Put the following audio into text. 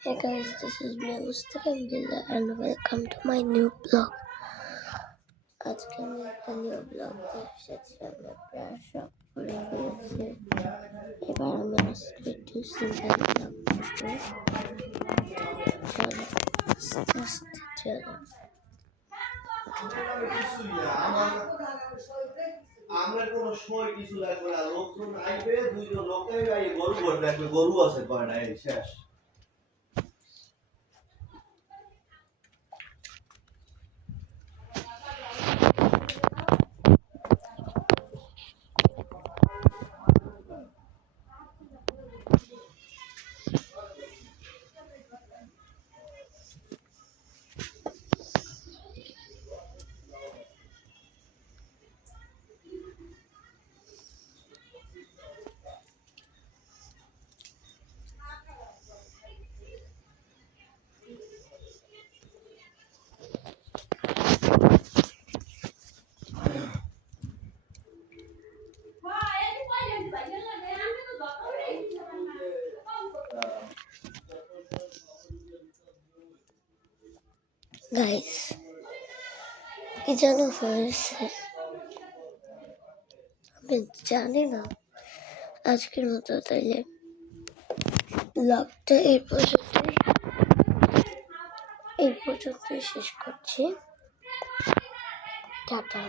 Hey guys, this is me Mustafa and welcome to my new blog. আজকে আমি একটা new blog এসেছিলাম প্রায় করে ফেলেছি। এবার আমি আসলে একটু সিম্পল ব্লগ চলো আস্তে আস্তে চলো। আমরা কোনো সময় কিছু লাগবে না, লোকজন আইবে, দুইজন লোকে গরু ভর দেখবে, গরু আছে কয় না, এই শেষ। গাইস কি জানো হয়েছে, আমি জানি না। আজকের মতো তাইলে ব্লগটা এই পর্যন্তই শেষ করছি। টাটা।